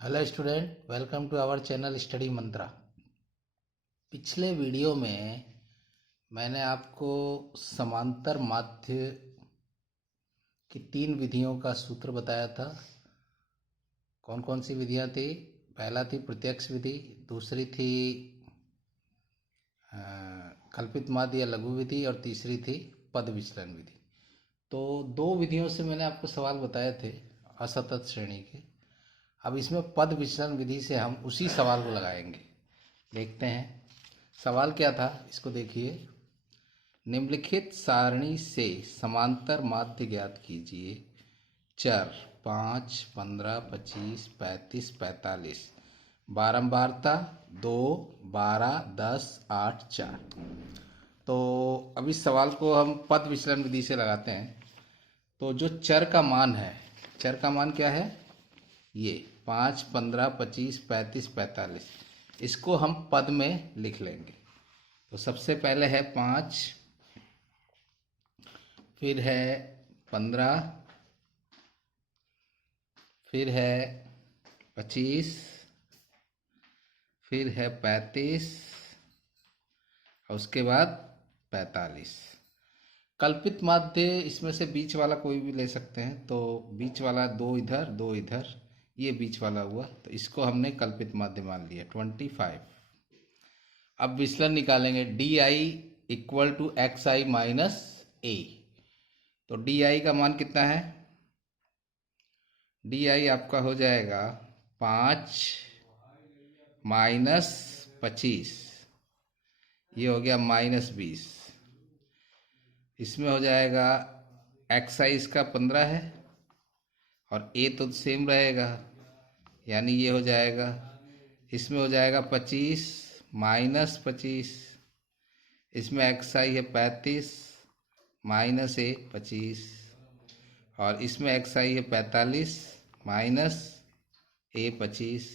Hello student, welcome to our channel study Mantra. पिछले वीडियो में मैंने आपको समांतर माध्य की 3 विधियों का सूत्र बताया था। कौन कौन सी विधियां थी? पहला थी प्रत्यक्ष विधि, दूसरी थी कल्पित माध्य या लघु विधि, और तीसरी थी पद विचलन विधि। तो 2 विधियों से मैंने आपको सवाल बताए थे असतत श्रेणी के। अब इसमें पद विचलन विधि से हम उसी सवाल को लगाएंगे। देखते हैं सवाल क्या था, इसको देखिए। निम्नलिखित सारणी से समांतर माध्य ज्ञात कीजिए। चर 5, 15, 25, 35, 45। बारंबारता 2, 12, 10, 8, 4। तो अब इस सवाल को हम पद विचलन विधि से लगाते हैं। तो जो चर का मान है, चर का मान क्या है? ये 5, 15, 25, 35, 45। इसको हम पद में लिख लेंगे। तो सबसे पहले है 5, फिर है 15, फिर है 25, फिर है 35 और उसके बाद 45। कल्पित माध्य इसमें से बीच वाला कोई भी ले सकते हैं। तो बीच वाला 2 इधर 2 इधर, ये बीच वाला हुआ, तो इसको हमने कल्पित माध्य मान लिया 25। अब विचलन निकालेंगे। D I equal to X I minus A. तो डी आई का मान कितना है? डी आई आपका हो जाएगा 5 माइनस 25, ये हो गया माइनस 20। इसमें हो जाएगा एक्स आई इसका 15 है और ए तो सेम रहेगा, यानी ये हो जाएगा, इसमें हो जाएगा 25 माइनस 25। इसमें एक्स आई है 35 माइनस ए 25, और इसमें एक्स आई है 45 minus A 25,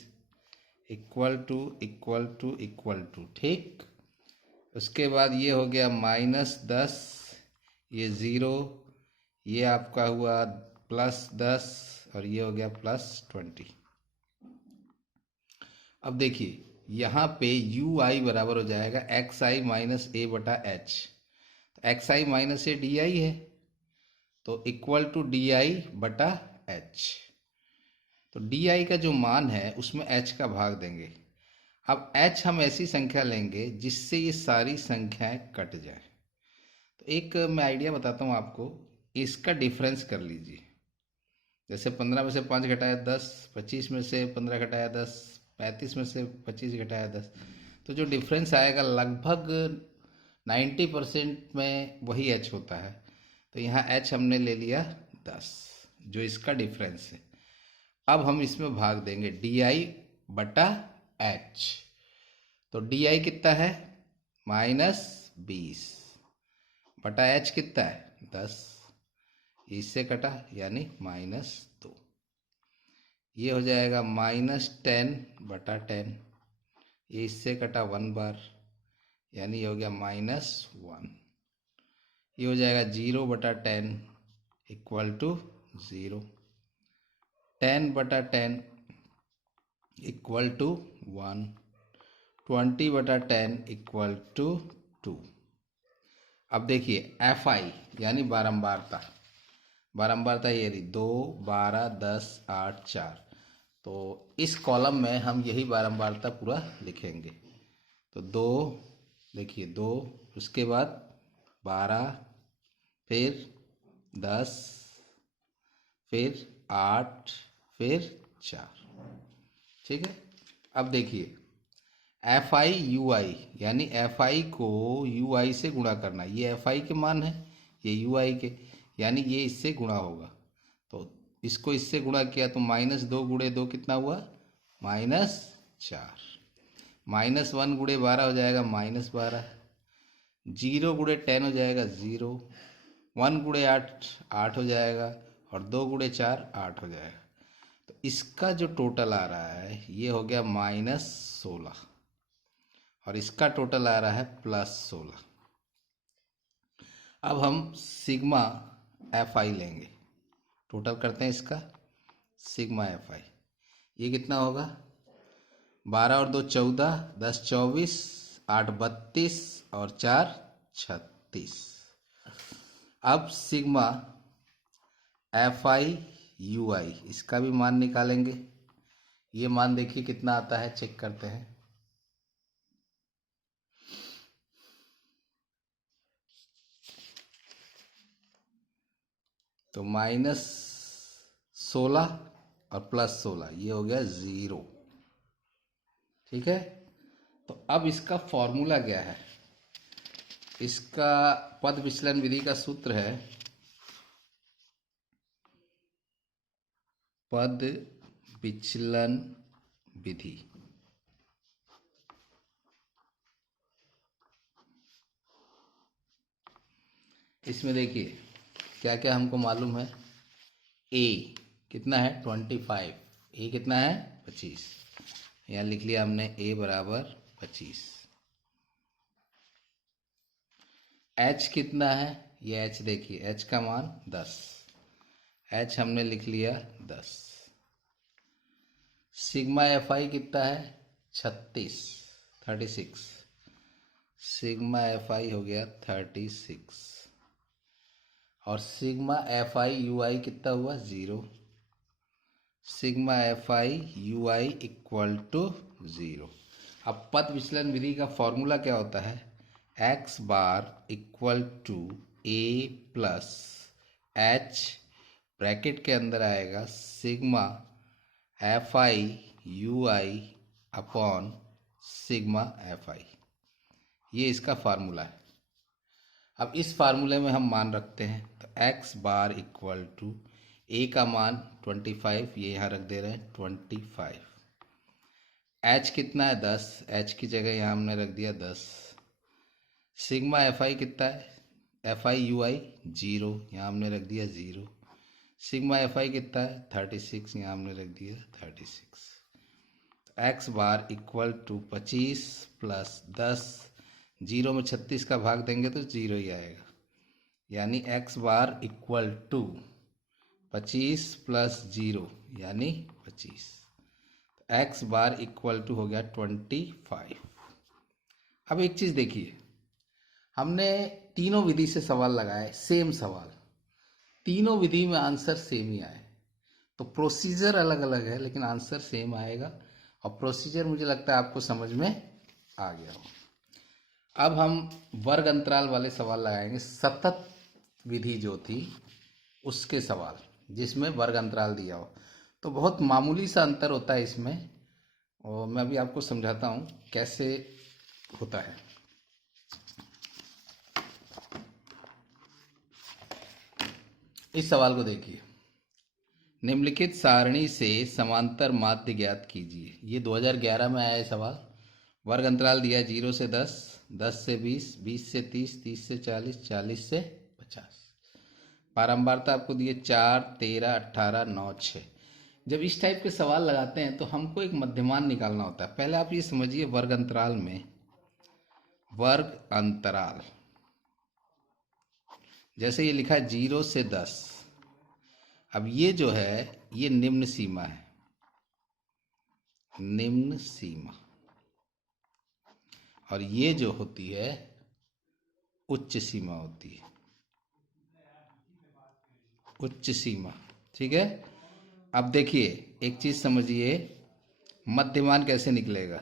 equal to equal to equal to. ठीक, उसके बाद ये हो गया -10, ये 0, ये आपका हुआ +10 और ये हो गया +20। अब देखिए यहाँ पे यू आई बराबर हो जाएगा एक्स आई माइनस ए बटा H. X I minus A D I है, तो इक्वल टू डी आई बटा एच। तो डी आई का जो मान है उसमें एच का भाग देंगे। अब एच हम ऐसी संख्या लेंगे जिससे ये सारी संख्याएं कट जाए। तो एक मैं आइडिया बताता हूँ आपको, इसका डिफरेंस कर लीजिए। जैसे 15 में से 5 घटाया 10, 25 में से 15 घटाया 10, 35 में से 25 घटाया 10, तो जो डिफरेंस आएगा लगभग 90% में वही एच होता है। तो यहाँ एच हमने ले लिया 10, जो इसका डिफरेंस है। अब हम इसमें भाग देंगे डी आई बटा एच। तो डी आई कितना है? -20 बटा एच कितना है? 10। इससे कटा यानी -2। ये हो जाएगा -10 बटा 10। ये इससे कटा 1 बार, यानी ये हो गया -1। ये हो जाएगा 0 बटा 10 इक्वल टू 0। 10 बटा 10 इक्वल टू 1। 20 बटा 10 इक्वल टू 2। अब देखिए एफ आई यानी बारंबारता। बारंबारता ये रही 2, 12, 10, 8, 4। तो इस कॉलम में हम यही बारंबारता पूरा लिखेंगे। तो 2, देखिए 2, उसके बाद 12, फिर 10, फिर 8, फिर 4। ठीक है। अब देखिए एफ आई यू आई, यानी एफ आई को यू आई से गुणा करना। ये एफ आई के मान है, ये यू आई के, यानी ये इससे गुणा होगा। तो इसको इससे गुणा किया तो -2 गुणे 2 कितना हुआ? -4। -1 गुणे 12 हो जाएगा -12। 0 गुणे 10 हो जाएगा 0। 1 गुणे 8 8 हो जाएगा, और 2 गुणे 4 8 हो जाएगा। तो इसका जो टोटल आ रहा है ये हो गया -16, और इसका टोटल आ रहा है +16। अब हम सिग्मा एफ आई लेंगे, टोटल करते हैं इसका सिग्मा एफ आई। ये कितना होगा, 12 और 2 14, 10 24, 8 32 और 4 36। अब सिग्मा एफ आई यू आई इसका भी मान निकालेंगे। ये मान देखिए कितना आता है, चेक करते हैं। तो -16 और +16 ये हो गया 0। ठीक है, तो अब इसका फॉर्मूला क्या है, इसका पद विचलन विधि का सूत्र है पद विचलन विधि। इसमें देखिए क्या क्या हमको मालूम है। ए कितना है 25, ए कितना है 25, यहाँ लिख लिया हमने ए बराबर 25। एच कितना है, ये एच देखिए, एच का मान 10, एच हमने लिख लिया 10। सिग्मा एफ आई कितना है 36, सिग्मा एफ आई हो गया 36। और sigma F I U I कितना हुआ 0, sigma F I U I equal to 0। अब पद विचलन विधि का फॉर्मूला क्या होता है, X bar equal to A plus H, bracket के अंदर आएगा sigma F I U I upon sigma F I, ये इसका फार्मूला है। अब इस फार्मूले में हम मान रखते हैं, तो एक्स बार इक्वल टू ए का मान 25, ये यहाँ रख दे रहे हैं 25, एच कितना है 10, एच की जगह यहाँ हमने रख दिया 10। सिग्मा एफ आई कितना है, एफ आई यू आई 0, यहाँ हमने रख दिया 0। सिग्मा एफ आई कितना है 36, यहाँ हमने रख दिया 36। X bar equal to 25 plus 10, 0 में 36 का भाग देंगे तो 0 ही आएगा, यानी X bar equal to 25 plus 0 यानी 25, एक्स बार इक्वल टू हो गया 25। अब एक चीज़ देखिए, हमने तीनों विधि से सवाल लगाए, सेम सवाल, तीनों विधि में आंसर सेम ही आए, तो प्रोसीजर अलग अलग है लेकिन आंसर सेम आएगा। और प्रोसीजर मुझे लगता है आपको समझ में आ गया हो। अब हम वर्ग अंतराल वाले सवाल लगाएंगे, सतत विधि जो थी उसके सवाल जिसमें वर्ग अंतराल दिया हो। तो बहुत मामूली सा अंतर होता है इसमें, और मैं अभी आपको समझाता हूँ कैसे होता है। इस सवाल को देखिए, निम्नलिखित सारणी से समांतर माध्य ज्ञात कीजिए। ये 2011 में आया है सवाल। वर्ग अंतराल दिया 0 से 10, 10 से 20, 20 से 30, 30 से 40, 40 से 50। बारंबारता आपको दिए 4, 13, 18, 9, 6। जब इस टाइप के सवाल लगाते हैं तो हमको एक मध्यमान निकालना होता है। पहले आप ये समझिए, वर्ग अंतराल में, वर्ग अंतराल जैसे ये लिखा है 0 से 10, अब ये जो है ये निम्न सीमा है, निम्न सीमा, और ये जो होती है उच्च सीमा होती है, उच्च सीमा। ठीक है, अब देखिए एक चीज समझिए, मध्यमान कैसे निकलेगा,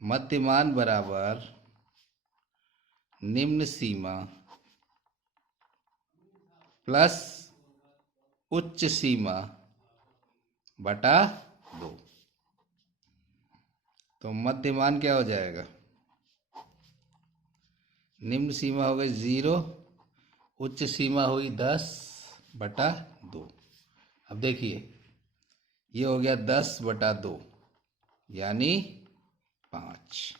मध्यमान बराबर निम्न सीमा प्लस उच्च सीमा बटा 2। तो मध्यमान क्या हो जाएगा, निम्न सीमा हो गई 0, उच्च सीमा हुई 10 बटा 2। अब देखिए ये हो गया 10 बटा 2 यानी 5,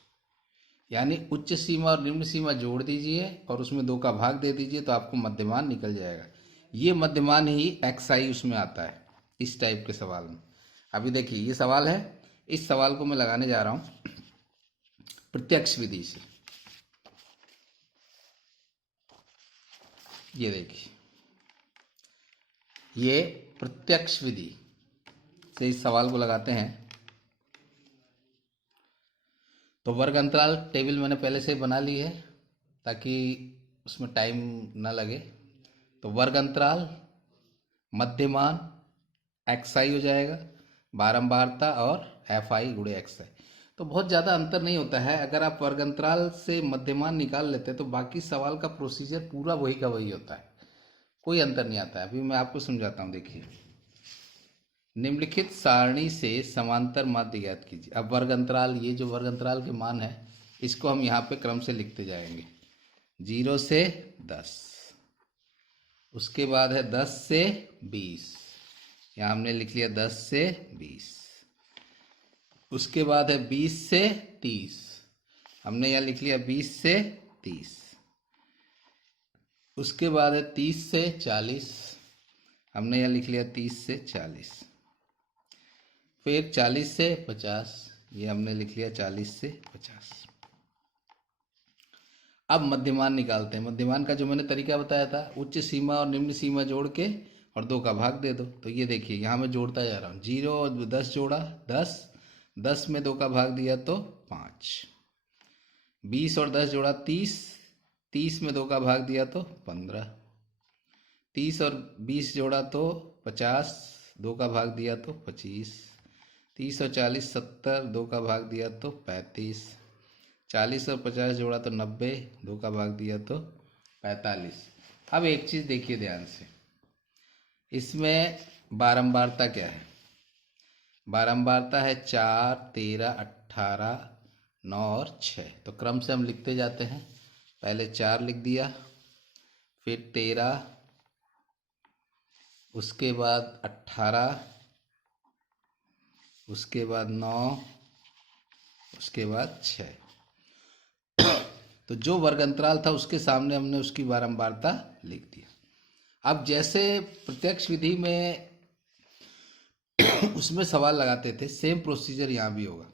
यानी उच्च सीमा और निम्न सीमा जोड़ दीजिए और उसमें 2 का भाग दे दीजिए तो आपको मध्यमान निकल जाएगा। ये मध्यमान ही एक्स आई उसमें आता है इस टाइप के सवाल में। अभी देखिए ये सवाल है, इस सवाल को मैं लगाने जा रहा हूं प्रत्यक्ष विधि से। ये देखिए, ये प्रत्यक्ष विधि, से इस सवाल को लगाते हैं। तो वर्ग अंतराल टेबल मैंने पहले से बना ली है ताकि उसमें टाइम ना लगे। तो वर्ग अंतराल, मध्यमान, एक्स आई हो जाएगा, बारंबारता और एफ आई गुणे एक्स आई। तो बहुत ज़्यादा अंतर नहीं होता है। अगर आप वर्ग अंतराल से मध्यमान निकाल लेते हैं तो बाकी सवाल का प्रोसीजर पूरा वही का वही होता है, कोई अंतर नहीं आता है। अभी मैं आपको समझाता हूँ, देखिए। निम्नलिखित सारणी से समांतर माध्य ज्ञात कीजिए। अब वर्ग अंतराल, ये जो वर्ग अंतराल के मान है इसको हम यहाँ पे क्रम से लिखते जाएंगे, 0 से 10, उसके बाद है 10 से 20, यहाँ हमने लिख लिया 10 से 20, उसके बाद है 20 से 30, हमने यहाँ लिख लिया 20 से 30, उसके बाद है 30 से 40, हमने यहाँ लिख लिया 30 से 40, फिर 40 से 50, ये हमने लिख लिया 40 से 50। अब मध्यमान निकालते हैं। मध्यमान का जो मैंने तरीका बताया था, उच्च सीमा और निम्न सीमा जोड़ के और 2 का भाग दे दो। तो ये देखिए यहाँ मैं जोड़ता जा रहा हूँ, 0 और 10 जोड़ा 10, 10 में 2 का भाग दिया तो 5, 20 और 10 जोड़ा 30, 30 में 2 का भाग दिया तो 15, 30 और 20 जोड़ा तो 50, 2 का भाग दिया तो 25, 30 और 40 70, 2 का भाग दिया तो 35, 40 और 50 जोड़ा तो 90, 2 का भाग दिया तो 45। अब एक चीज़ देखिए ध्यान से, इसमें बारंबारता क्या है? बारंबारता है 4, 13, 18, 9 और 6। तो क्रम से हम लिखते जाते हैं। पहले 4 लिख दिया, फिर 13, उसके बाद 18, उसके बाद 9, उसके बाद 6। तो जो वर्ग अंतराल था उसके सामने हमने उसकी बारंबारता लिख दिया। अब जैसे प्रत्यक्ष विधि में उसमें सवाल लगाते थे, सेम प्रोसीजर यहाँ भी होगा।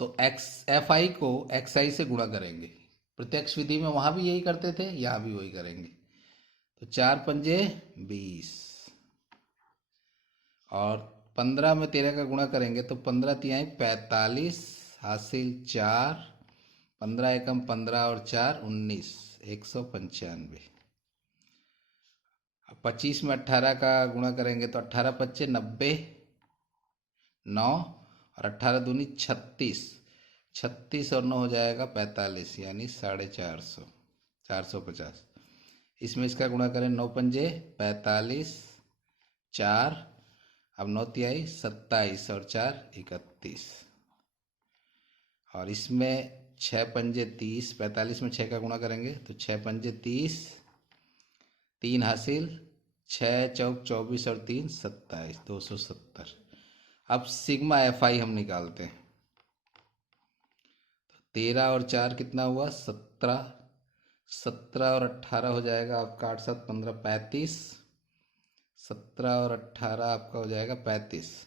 तो एक्स एफ आई को एक्स आई से गुणा करेंगे। प्रत्यक्ष विधि में वहाँ भी यही करते थे, यहाँ भी वही करेंगे। तो 4 पंजे 20 और 15 में 13 का गुणा करेंगे तो 15 तिहाई 45, हासिल 4, 15 एकम 15 और 4 19, 195। 25 में 18 का गुणा करेंगे तो 18 पच्चे 90, 9 और 18 दूनी 36, 36 और 9 हो जाएगा 45, यानी 450, 450। इसमें इसका गुणा करें 9 पंजे 45, 4, अब 9 तिहाई 27 और 4 31, और इसमें 6 पंजे 30, 45 में 6 का गुणा करेंगे तो 6 पंजे 30, 3 हासिल 6 चौक 24 और 3 27, 270। अब सिग्मा एफ आई हम निकालते हैं। 13 और 4 कितना हुआ? 17, 17 और 18 हो जाएगा आपका 8 7 15 35, 17 और 18 आपका हो जाएगा 35,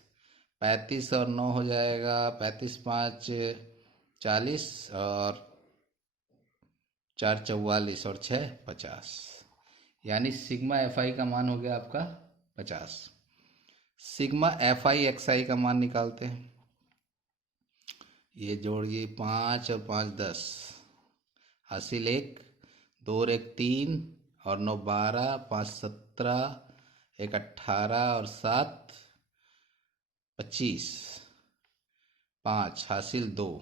35 और 9 हो जाएगा 35 5 40 और 4 44 और 6 50, यानी सिग्मा एफ आई का मान हो गया आपका 50। सिग्मा एफ आई एक्स आई का मान निकालते हैं। ये जोड़िए 5 और 5 10, हासिल 1, 2 और 1 3 और 9 12, 5 17, 1 18 और 7 25, 5 हासिल 2,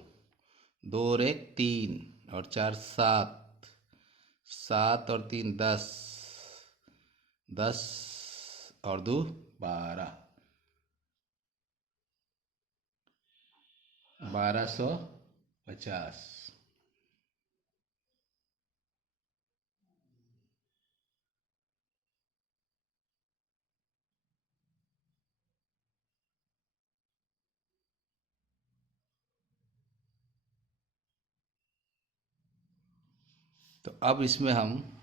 2 और 1 3 और 4 7, 7 और 3 10, 10 और 2 12, 1250। तो अब इसमें हम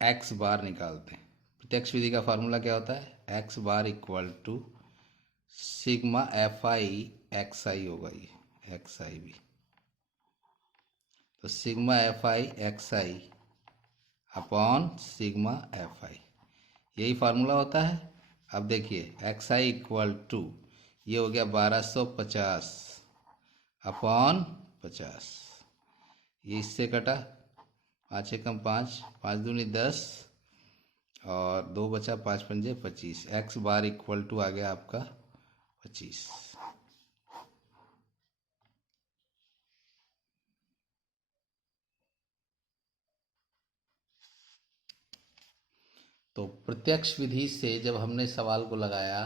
एक्स बार निकालते हैं। प्रत्यक्ष विधि का फार्मूला क्या होता है? X bar equal to sigma F I X I होगा, ये एक्स आई भी। तो sigma F I X I upon sigma F I, यही फार्मूला होता है। अब देखिए एक्स आई इक्वल टू, ये हो गया 1250 अपॉन 50, ये इससे कटा, 5 एकम 5, 5 दूनी 10 और 2 बचा, 5 पंजे 25, एक्स बार इक्वल टू आ गया आपका 25। तो प्रत्यक्ष विधि से जब हमने सवाल को लगाया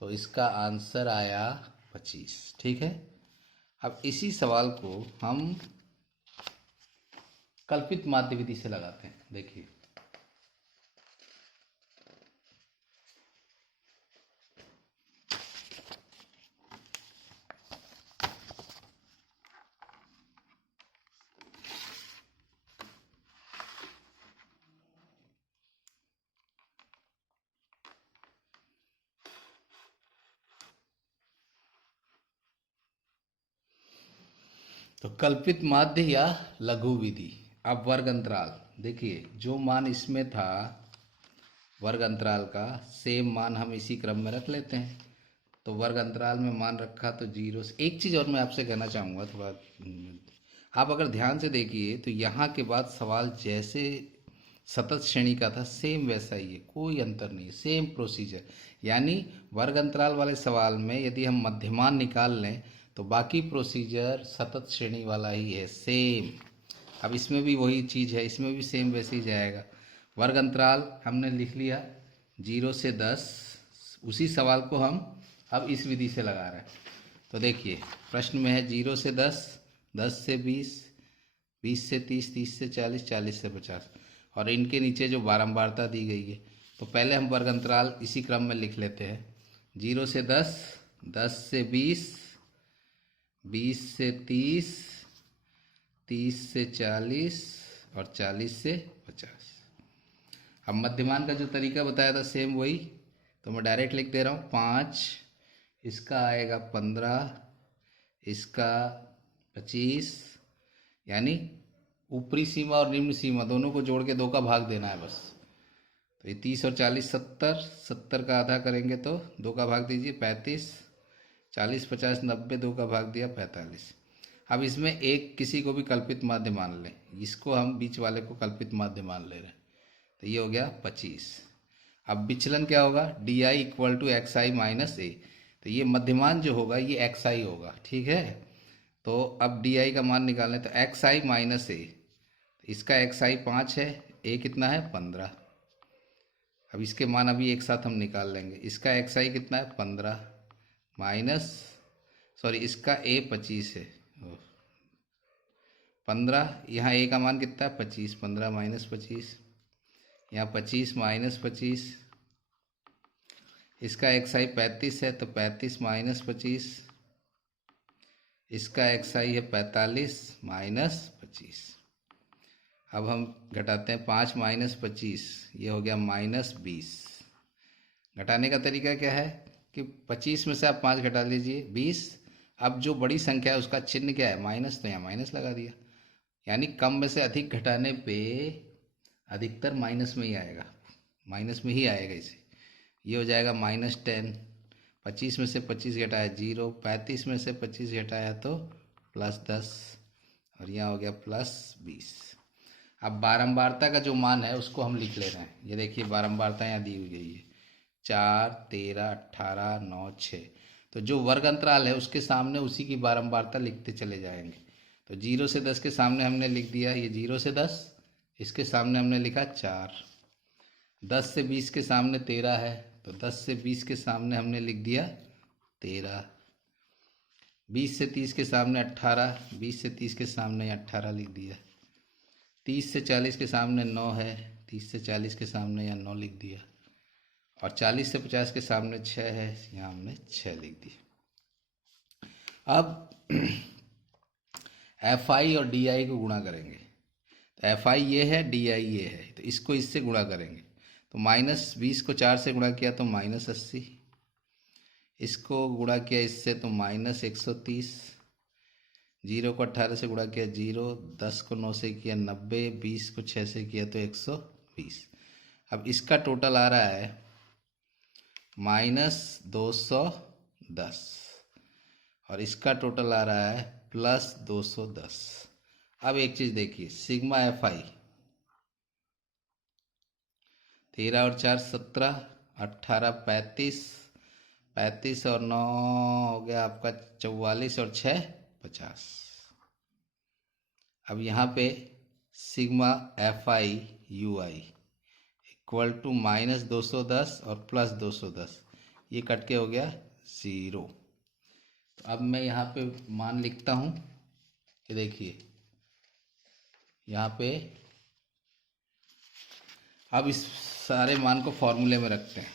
तो इसका आंसर आया 25। ठीक है, अब इसी सवाल को हम कल्पित माध्य विधि से लगाते हैं। देखिए तो कल्पित माध्य या लघु विधि। अब वर्ग अंतराल, देखिए जो मान इसमें था वर्ग अंतराल का सेम मान हम इसी क्रम में रख लेते हैं। तो वर्ग अंतराल में मान रखा तो 0 से। एक चीज़ और मैं आपसे कहना चाहूँगा थोड़ा, आप अगर ध्यान से देखिए तो यहाँ के बाद सवाल जैसे सतत श्रेणी का था सेम वैसा ही है, कोई अंतर नहीं है, सेम प्रोसीजर। यानी वर्ग अंतराल वाले सवाल में यदि हम मध्यमान निकाल लें तो बाकी प्रोसीजर सतत श्रेणी वाला ही है, सेम। अब इसमें भी वही चीज़ है, इसमें भी सेम वैसे ही जाएगा। वर्ग अंतराल हमने लिख लिया 0 से 10, उसी सवाल को हम अब इस विधि से लगा रहे हैं। तो देखिए प्रश्न में है 0 से 10, 10 से 20, 20 से 30, 30 से 40, 40 से 50, और इनके नीचे जो बारंबारता दी गई है। तो पहले हम वर्ग अंतराल इसी क्रम में लिख लेते हैं। 0 से 10, 10 से 20, 20 से 30, 30 से 40 और 40 से 50। अब मध्यमान का जो तरीका बताया था सेम वही, तो मैं डायरेक्ट लिख दे रहा हूँ 5, इसका आएगा 15, इसका 25, यानी ऊपरी सीमा और निम्न सीमा दोनों को जोड़ के 2 का भाग देना है बस। तो ये 30 और 40 70, 70 का आधा करेंगे तो 2 का भाग दीजिए 35, 40 50 90, 2 का भाग दिया 45। अब इसमें एक किसी को भी कल्पित माध्य मान लें, इसको हम बीच वाले को कल्पित माध्य मान ले रहे हैं, तो ये हो गया 25। अब विचलन क्या होगा, D I equal to X I minus A, तो ये मध्यमान जो होगा ये एक्स आई होगा। ठीक है, तो अब डी आई का मान निकालना है, तो एक्स आई माइनस ए, इसका एक्स आई 5 है, ए कितना है 15। अब इसके मान अभी एक साथ हम निकाल लेंगे। इसका एक्स आई कितना है 15 माइनस, सॉरी इसका ए 25 है 15, यहाँ ए का मान कितना है 25, 15 माइनस 25, यहाँ 25 माइनस 25, इसका एक्स आई 35 है तो 35 माइनस 25, इसका एक्स आई है 45 माइनस 25। अब हम घटाते हैं 5 माइनस 25, ये हो गया माइनस 20। घटाने का तरीका क्या है कि 25 में से आप 5 घटा लीजिए 20। अब जो बड़ी संख्या है उसका चिन्ह क्या है माइनस, तो यहाँ माइनस लगा दिया, यानी कम में से अधिक घटाने पे अधिकतर माइनस में ही आएगा, माइनस में ही आएगा इसे। ये हो जाएगा -10, 25 में से 25 घटाया 0, 35 में से 25 घटाया तो +10, और यहाँ हो गया +20। अब बारंबारता का जो मान है उसको हम लिख ले रहे हैं। ये देखिए बारंबारता यहाँ दी हुई गई है 4, 13, 18, 9, 6। तो जो वर्ग अंतराल है उसके सामने उसी की बारंबारता लिखते चले जाएंगे। तो 0 से 10 के सामने हमने लिख दिया ये 0 से 10, इसके सामने हमने लिखा 4। 10 से 20 के सामने 13 है, तो 10 से 20 के सामने हमने लिख दिया 13। 20 से 30 के सामने 18, 20 से 30 के सामने 18 लिख दिया। 30 से 40 के सामने 9 है, 30 से 40 के सामने यहाँ 9 लिख दिया, और 40 से 50 के सामने 6 है, यहाँ हमने 6 लिख दिया। अब एफ आई और डी आई को गुणा करेंगे, तो एफ आई ये है, डी आई ये है, तो इसको इससे गुणा करेंगे। तो -20 को 4 से गुणा किया तो -80, इसको गुणा किया इससे तो -130, 0 को 18 से गुणा किया 0, 10 को 9 से किया 90, 20 को 6 से किया तो 120। अब इसका टोटल आ रहा है -210 और इसका टोटल आ रहा है +210। अब एक चीज देखिए, सिग्मा एफ आई 13 और 4 17, 18 35, 35 और 9 हो गया आपका 44 और 6 50। अब यहाँ पे sigma F I U I equal to -210 और +210, ये कट के हो गया 0। तो अब मैं यहाँ पे मान लिखता हूँ कि देखिए यहाँ पे अब इस सारे मान को फॉर्मूले में रखते हैं।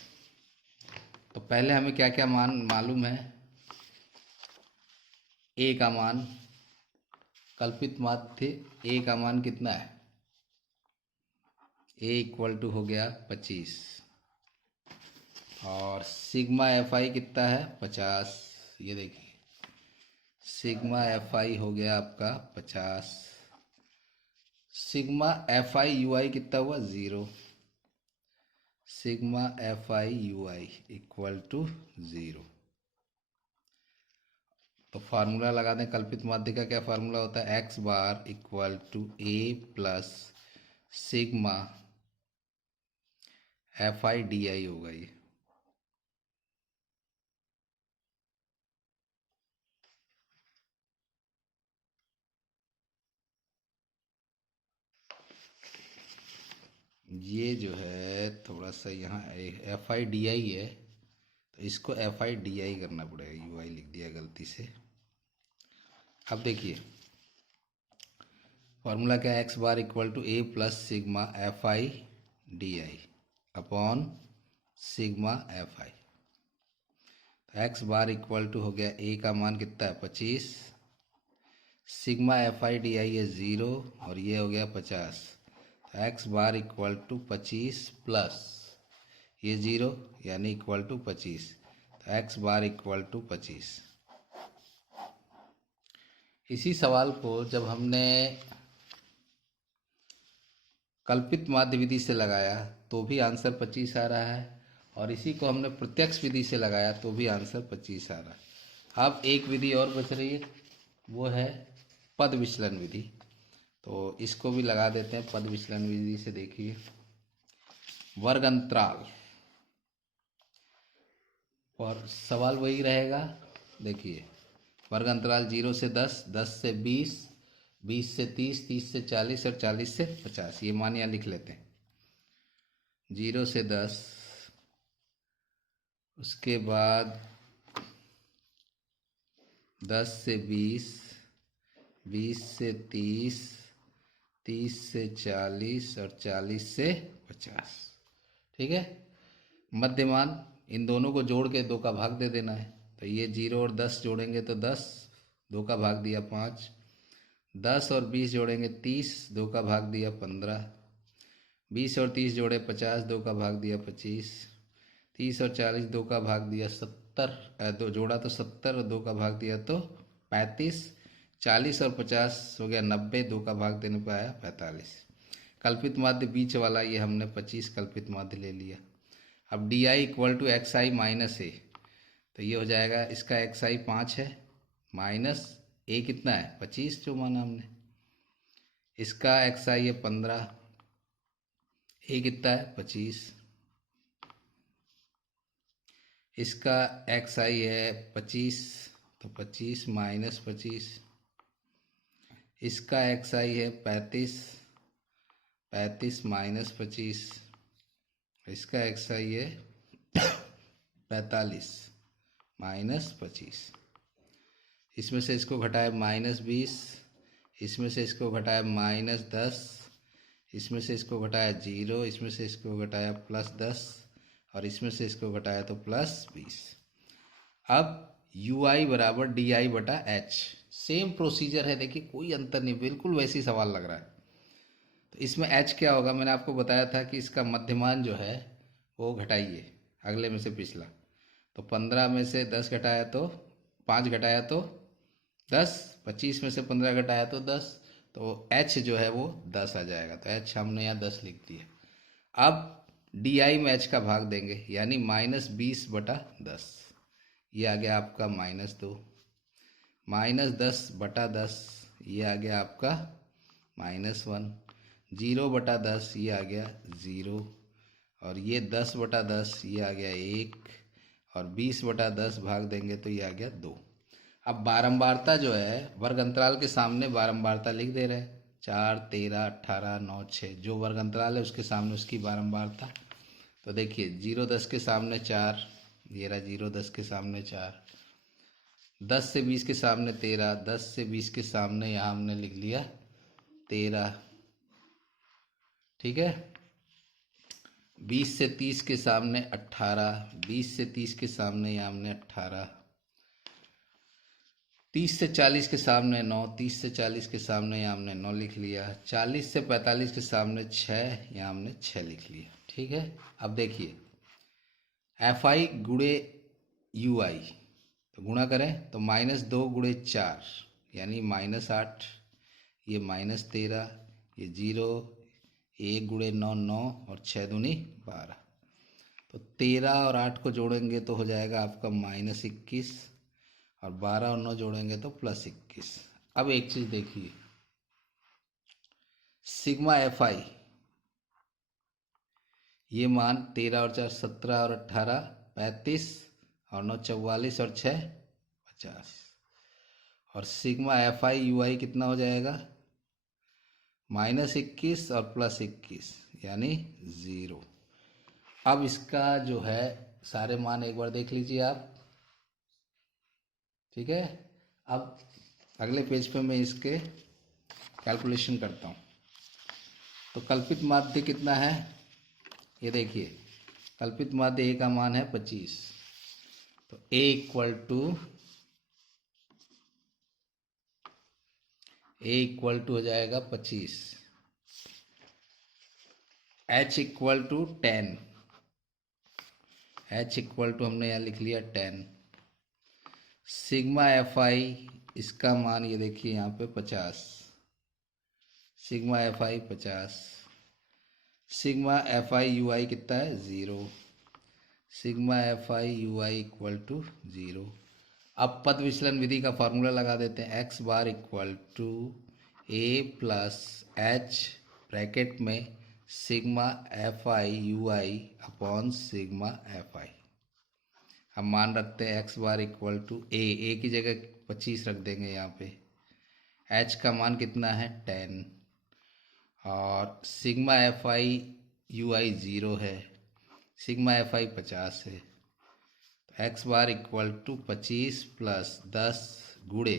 तो पहले हमें क्या क्या मान मालूम है। ए का मान, कल्पित मान थे, ए का मान कितना है, ए इक्वल टू हो गया 25 और सिग्मा एफ आई कितना है 50। ये देखिए सिग्मा एफ आई हो गया आपका 50, sigma F I U I कितना हुआ 0, sigma F I U I equal to 0। तो फार्मूला लगा दें, कल्पित माध्य का क्या फार्मूला होता है, X bar equal to A plus sigma F I D I होगा ये जो है थोड़ा सा यहाँ एफ आई डी आई है तो इसको एफ आई डी आई करना पड़ेगा, यू आई लिख दिया गलती से। अब देखिए फार्मूला क्या है, X bar equal to A plus sigma F I D I upon sigma F I. X bar equal to हो गया ए का मान कितना है 25, sigma F I D I है 0 और ये हो गया 50। तो X bar equal to 25 plus ये 0 यानी इक्वल टू 25। तो एक्स बार इक्वल टू 25। इसी सवाल को जब हमने कल्पित माध्य विधि से लगाया तो भी आंसर 25 आ रहा है और इसी को हमने प्रत्यक्ष विधि से लगाया तो भी आंसर 25 आ रहा है। अब एक विधि और बच रही है, वो है पद विचलन विधि। तो इसको भी लगा देते हैं पद विचलन विधि से। देखिए वर्ग अंतराल और सवाल वही रहेगा। देखिए वर्ग अंतराल 0 से 10, 10 से 20, 20 से 30, 30 से 40 और 40 से 50। ये मान यहाँ लिख लेते हैं 0 से 10, उसके बाद 10 से 20, 20 से 30, 30 से 40 और 40 से 50। ठीक है, मध्यमान इन दोनों को जोड़ के 2 का भाग दे देना है। तो ये 0 और 10 जोड़ेंगे तो 10, 2 का भाग दिया 5, 10 और 20 जोड़ेंगे 30, 2 का भाग दिया 15, 20 और 30 जोड़े 50, 2 का भाग दिया 25, 30 और 40 2 का भाग दिया 70, 2 जोड़ा तो 70 और 2 का भाग दिया तो 35, 40 और 50 हो गया 90, 2 का भाग देने पर आया 45। कल्पित माध्य बीच वाला ये हमने 25 कल्पित माध्य ले लिया। अब D I equal to X I minus A, तो ये हो जाएगा इसका एक्स आई 5 है माइनस ए कितना है 25 जो माना हमने, इसका एक्स आई है 15, ए कितना है 25, इसका एक्स आई है 25 तो 25 माइनस 25, इसका एक्स आई है 35, 35 माइनस 25, इसका एक्स आई है 45 माइनस 25। इसमें से इसको घटाए -20, इसमें से इसको घटाया -10, इसमें से इसको घटाया 0, इसमें से इसको घटाया +10 और इसमें से इसको घटाया तो +20। अब यू आई बराबर डी आई बटा एच, सेम प्रोसीजर है। देखिए कोई अंतर नहीं, बिल्कुल वैसी सवाल लग रहा है। तो इसमें एच क्या होगा, मैंने आपको बताया था कि इसका मध्यमान जो है वो घटाइए अगले में से पिछला। तो 15 में से 10 घटाया तो 5 घटाया तो 10, 25 में से 15 घटाया तो 10, तो एच जो है वो 10 आ जाएगा। तो एच हमने यहाँ 10 लिख दिया। अब DI में h का भाग देंगे, यानी -20/10। ये आ गया आपका -2। -10/10 ये आ गया आपका -1। 0/10 ये आ गया 0। और ये 10/10 ये आ गया 1। और 20/10 भाग देंगे तो ये आ गया 2। अब बारंबारता जो है वर्ग अंतराल के सामने बारंबारता लिख दे रहे हैं। 4, 13, 18, 9, 6 जो वर्ग अंतराल है उसके सामने उसकी बारंबारता। तो देखिए 0, 10 के सामने 4, ये रहा 0, 10 के सामने 4। 10 से 20 के सामने 13, 10 से 20 के सामने यहाँ हमने लिख लिया 13। ठीक है। 20 से 30 के सामने 18, 20 से 30 के सामने यहाँ हमने 18। 30 से 40 के सामने 9, 30 से 40 के सामने यहाँ हमने 9 लिख लिया। 40 से 45 के सामने 6, यहाँ हमने 6 लिख लिया। ठीक है। अब देखिए FI गुणे UI, तो गुणा करें तो -2 गुणे 4 यानी -8, ये -13, ये 0, 1 गुणे 9 9 और 6 दूनी 12। तो 13 और 8 को जोड़ेंगे तो हो जाएगा आपका -21, और 12 और 9 जोड़ेंगे तो +21। अब एक चीज देखिए, सिग्मा FI ये मान 13 और 4 17 और 18 35 और 9 44 और 6 50। और सिग्मा FI UI कितना हो जाएगा -21 और +21 यानी 0। अब इसका जो है सारे मान एक बार देख लीजिए आप। ठीक है। अब अगले पेज पे मैं इसके कैलकुलेशन करता हूँ। तो कल्पित माध्य कितना है, ये देखिए कल्पित माध्य A का मान है 25। तो A इक्वल टू हो जाएगा 25। H equal to 10, H equal to हमने यहाँ लिख लिया 10। सिग्मा FI इसका मान ये देखिए यहाँ पे 50, sigma FI 50। Sigma FI UI कितना है 0, sigma FI UI equal to 0। अब पद विचलन विधि का फॉर्मूला लगा देते हैं। x bar equal to A plus H bracket में sigma FI UI upon sigma FI। हम मान रखते हैं x bar equal to A की जगह 25 रख देंगे यहाँ पे। H का मान कितना है 10, और सिग्मा FI UI 0 है, सिग्मा FI 50 है। तो x bar equal to 25 plus 10 गुणे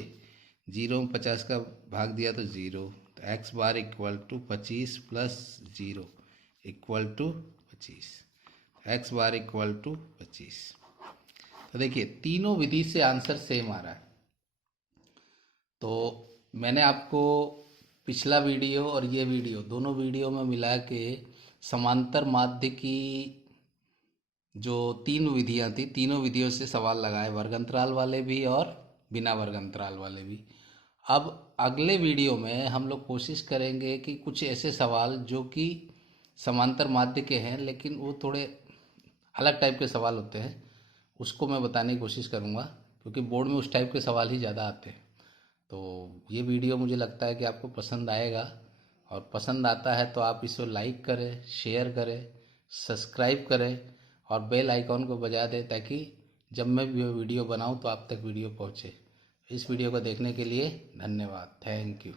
0 में 50 का भाग दिया तो 0। तो x bar equal to 25 plus 0 equal to 25, x bar equal to 25। तो देखिए तीनों विधि से आंसर सेम आ रहा है। तो मैंने आपको पिछला वीडियो और ये वीडियो दोनों वीडियो में मिला के समांतर माध्य की जो 3 विधियां थी, तीनों विधियों से सवाल लगाए, वर्ग अंतराल वाले भी और बिना वर्ग अंतराल वाले भी। अब अगले वीडियो में हम लोग कोशिश करेंगे कि कुछ ऐसे सवाल जो कि समांतर माध्य के हैं लेकिन वो थोड़े अलग टाइप के सवाल होते हैं, उसको मैं बताने की कोशिश करूँगा, क्योंकि बोर्ड में उस टाइप के सवाल ही ज़्यादा आते हैं। तो ये वीडियो मुझे लगता है कि आपको पसंद आएगा, और पसंद आता है तो आप इसे लाइक करें, शेयर करें, सब्सक्राइब करें और बेल आइकॉन को बजा दें, ताकि जब मैं भी वीडियो बनाऊं तो आप तक वीडियो पहुंचे। इस वीडियो को देखने के लिए धन्यवाद। Thank you.